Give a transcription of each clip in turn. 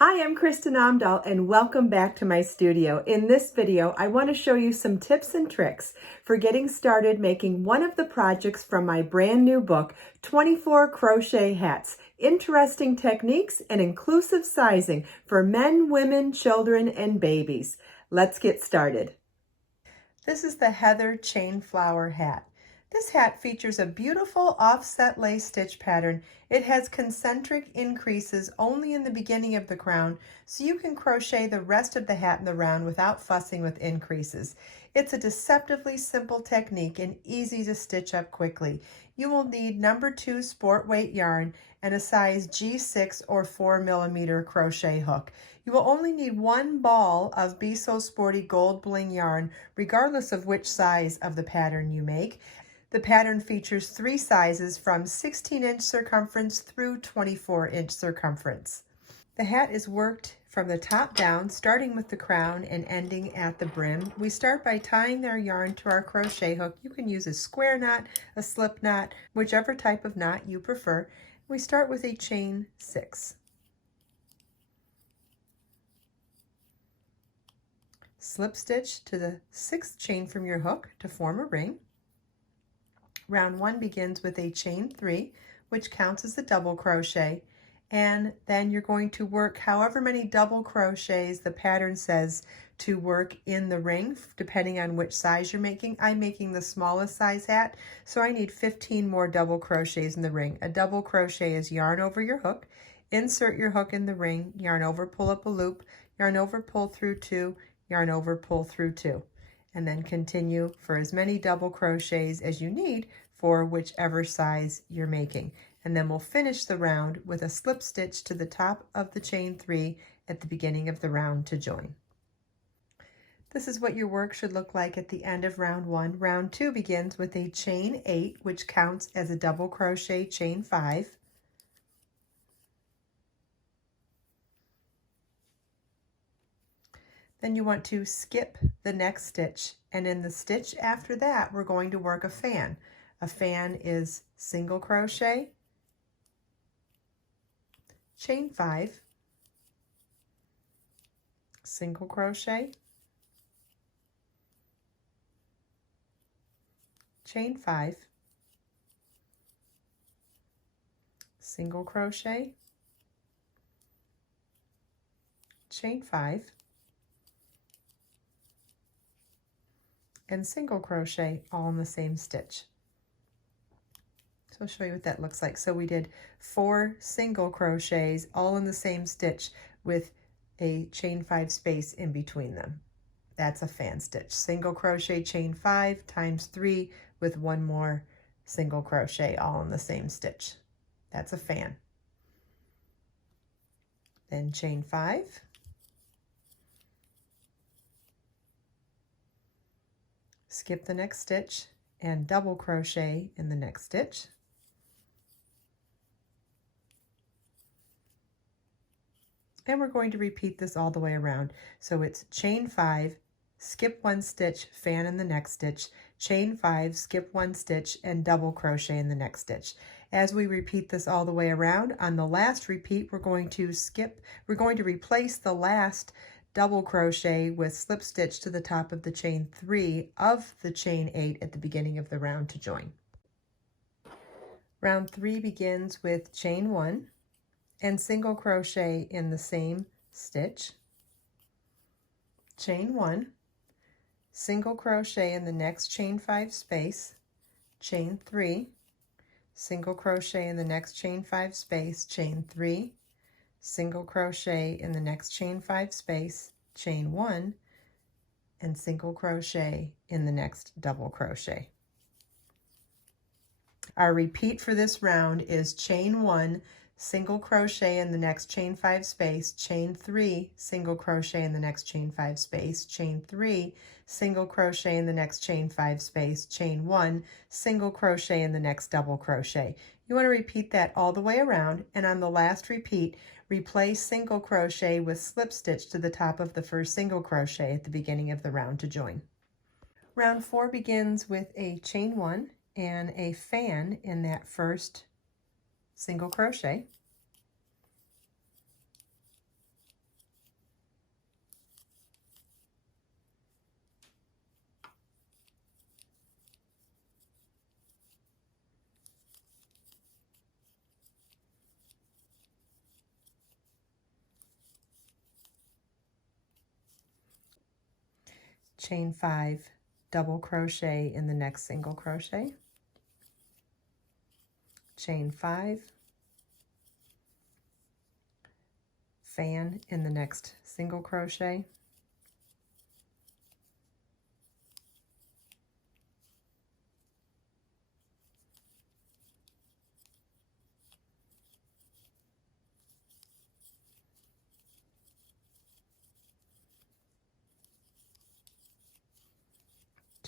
Hi, I'm Kristin Omdahl and welcome back to my studio. In this video, I want to show you some tips and tricks for getting started making one of the projects from my brand new book, 24 Crochet Hats, Interesting Techniques and Inclusive Sizing for Men, Women, Children, and Babies. Let's get started. This is the Heather Chain Flower Hat. This hat features a beautiful offset lace stitch pattern. It has concentric increases only in the beginning of the crown, so you can crochet the rest of the hat in the round without fussing with increases. It's a deceptively simple technique and easy to stitch up quickly. You will need number 2 sport weight yarn and a size G6 or 4mm crochet hook. You will only need one ball of Be So Sporty Gold Bling yarn, regardless of which size of the pattern you make. The pattern features 3 sizes from 16-inch circumference through 24-inch circumference. The hat is worked from the top down, starting with the crown and ending at the brim. We start by tying our yarn to our crochet hook. You can use a square knot, a slip knot, whichever type of knot you prefer. We start with a chain 6. Slip stitch to the 6th chain from your hook to form a ring. Round 1 begins with a chain 3, which counts as a double crochet, and then you're going to work however many double crochets the pattern says to work in the ring, depending on which size you're making. I'm making the smallest size hat, so I need 15 more double crochets in the ring. A double crochet is yarn over your hook, insert your hook in the ring, yarn over, pull up a loop, yarn over, pull through 2, yarn over, pull through 2. And then continue for as many double crochets as you need for whichever size you're making. And then we'll finish the round with a slip stitch to the top of the chain 3 at the beginning of the round to join. This is what your work should look like at the end of round 1. Round 2 begins with a chain 8, which counts as a double crochet chain 5. Then you want to skip the next stitch, and in the stitch after that we're going to work a fan. A fan is single crochet, chain 5, single crochet, chain 5, single crochet, chain 5, and single crochet all in the same stitch. So I'll show you what that looks like. So we did 4 single crochets all in the same stitch with a chain 5 space in between them. That's a fan stitch. Single crochet chain 5 times 3 with 1 more single crochet all in the same stitch. That's a fan. Then chain 5. Skip the next stitch and double crochet in the next stitch. And we're going to repeat this all the way around. So it's chain 5, skip 1 stitch, fan in the next stitch, chain 5, skip 1 stitch, and double crochet in the next stitch. As we repeat this all the way around, on the last repeat, we're going to replace the last double crochet with slip stitch to the top of the chain 3 of the chain 8 at the beginning of the round to join. Round 3 begins with chain 1 and single crochet in the same stitch, chain 1, single crochet in the next chain 5 space, chain 3, single crochet in the next chain 5 space, chain 3, single crochet in the next chain 5 space, chain 1, and single crochet in the next double crochet. Our repeat for this round is chain 1, single crochet in the next chain 5 space, chain 3, single crochet in the next chain 5 space, chain 3, single crochet in the next chain 5 space, chain 1, single crochet in the next double crochet. You want to repeat that all the way around, and on the last repeat, replace single crochet with slip stitch to the top of the first single crochet at the beginning of the round to join. Round 4 begins with a chain 1 and a fan in that first single crochet. chain 5, double crochet in the next single crochet, chain 5, fan in the next single crochet,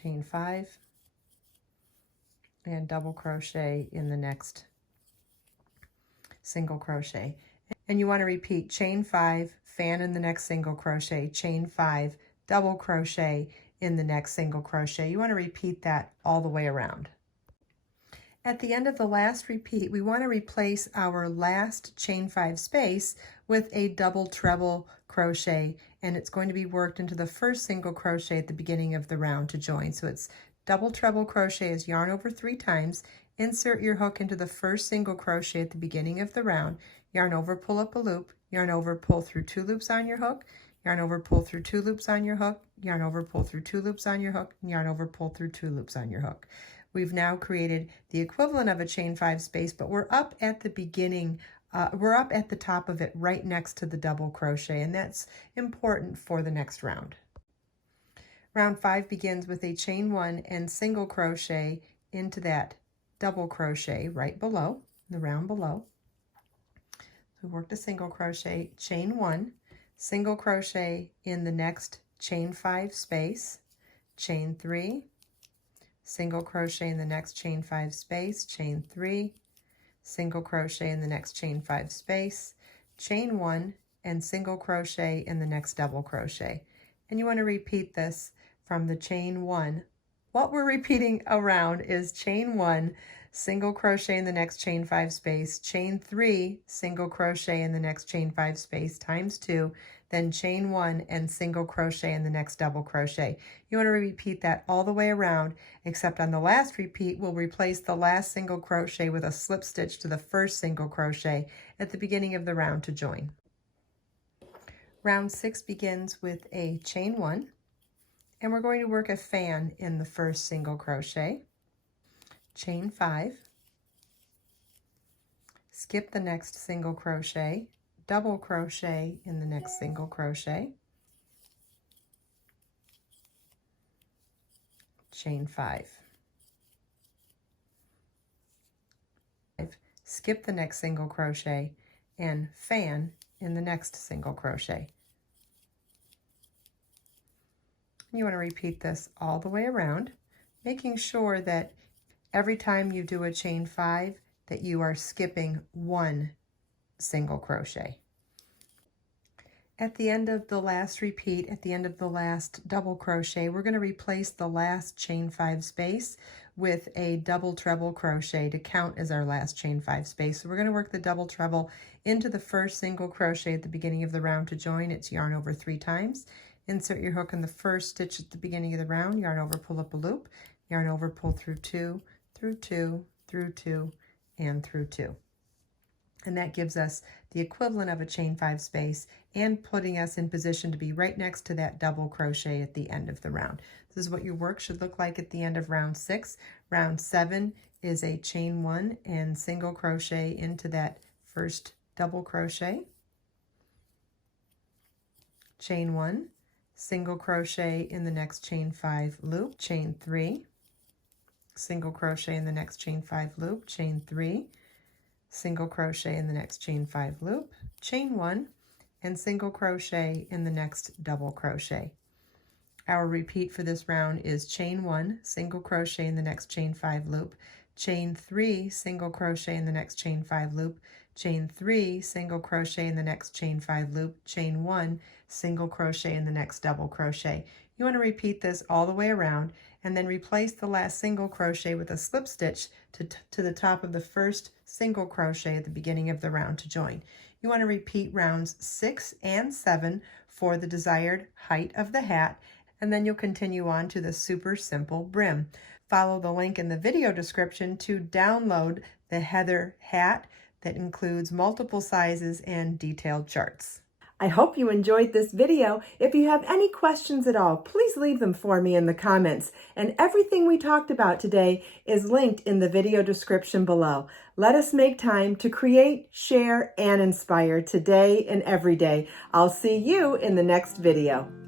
chain 5, and double crochet in the next single crochet. And you want to repeat chain 5, fan in the next single crochet, chain 5, double crochet in the next single crochet. You want to repeat that all the way around. At the end of the last repeat, we want to replace our last chain 5 space with a double treble crochet, and it's going to be worked into the first single crochet at the beginning of the round to join. So it's double treble crochet is yarn over 3 times, insert your hook into the first single crochet at the beginning of the round, yarn over, pull up a loop, yarn over, pull through 2 loops on your hook, yarn over, pull through 2 loops on your hook, yarn over, pull through 2 loops on your hook, and yarn over, pull through 2 loops on your hook. We've now created the equivalent of a chain 5 space, but we're up at the beginning, we're up at the top of it right next to the double crochet, and that's important for the next round. Round 5 begins with a chain 1 and single crochet into that double crochet right below, the round below. We worked a single crochet, chain 1, single crochet in the next chain 5 space, chain 3, single crochet in the next chain 5 space, chain 3, single crochet in the next chain 5 space, chain 1, and single crochet in the next double crochet. And you want to repeat this from the chain 1. What we're repeating around is chain 1, single crochet in the next chain 5 space, chain 3, single crochet in the next chain 5 space times 2, then chain 1 and single crochet in the next double crochet. You want to repeat that all the way around, except on the last repeat, we'll replace the last single crochet with a slip stitch to the first single crochet at the beginning of the round to join. Round 6 begins with a chain 1, and we're going to work a fan in the first single crochet, chain 5, skip the next single crochet, double crochet in the next single crochet, chain 5, skip the next single crochet, and fan in the next single crochet. You want to repeat this all the way around, making sure that every time you do a chain 5 that you are skipping 1 single crochet. At the end of the last repeat, at the end of the last double crochet, we're going to replace the last chain 5 space with a double treble crochet to count as our last chain 5 space. So we're going to work the double treble into the first single crochet at the beginning of the round to join. It's yarn over 3 times. Insert your hook in the first stitch at the beginning of the round, yarn over, pull up a loop, yarn over, pull through 2, through 2, through 2, and through 2. And that gives us the equivalent of a chain 5 space and putting us in position to be right next to that double crochet at the end of the round. This is what your work should look like at the end of round 6. Round 7 is a chain 1 and single crochet into that first double crochet, chain 1, single crochet in the next chain 5 loop, chain 3, single crochet in the next chain 5 loop, chain 3, single crochet in the next chain 5 loop, chain 1, and single crochet in the next double crochet. Our repeat for this round is chain 1, single crochet in the next chain 5 loop, chain 3, single crochet in the next chain 5 loop, chain 3, single crochet in the next chain 5 loop, chain 1, single crochet in the next double crochet. You want to repeat this all the way around and then replace the last single crochet with a slip stitch to the top of the first single crochet at the beginning of the round to join. You want to repeat rounds 6 and 7 for the desired height of the hat, and then you'll continue on to the super simple brim. Follow the link in the video description to download the Heather hat that includes multiple sizes and detailed charts. I hope you enjoyed this video. If you have any questions at all, please leave them for me in the comments. And everything we talked about today is linked in the video description below. Let us make time to create, share, and inspire today and every day. I'll see you in the next video.